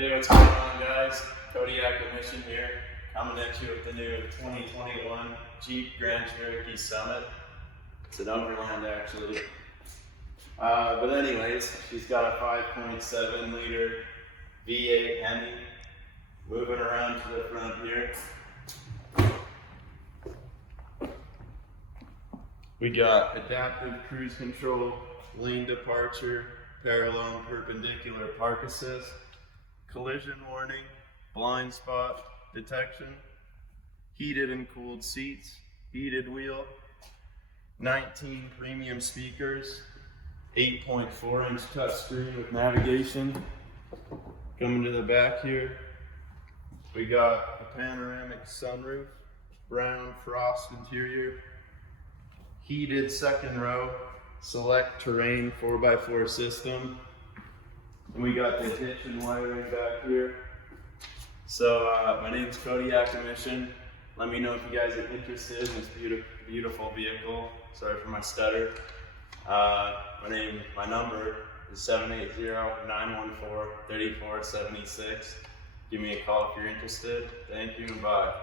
Hey, what's going on, guys? Cody Yakimishyn here, coming at you with the new 2021 Jeep Grand Cherokee Summit. It's an Overland, actually. But anyways, she's got a 5.7 liter V8 Hemi. Moving around to the front here. We got adaptive cruise control, lane departure, parallel and perpendicular park assist, collision warning, blind spot detection, heated and cooled seats, heated wheel, 19 premium speakers, 8.4-inch touchscreen with navigation. Coming to the back here, we got a panoramic sunroof, brown frost interior, heated second row, select terrain 4x4 system. And we got the hitch and wiring back here. So my name is Cody Yakimishyn. Let me know if you guys are interested in this beautiful vehicle. Sorry for my stutter. My number is 780-914-3476. Give me a call if you're interested. Thank you and bye.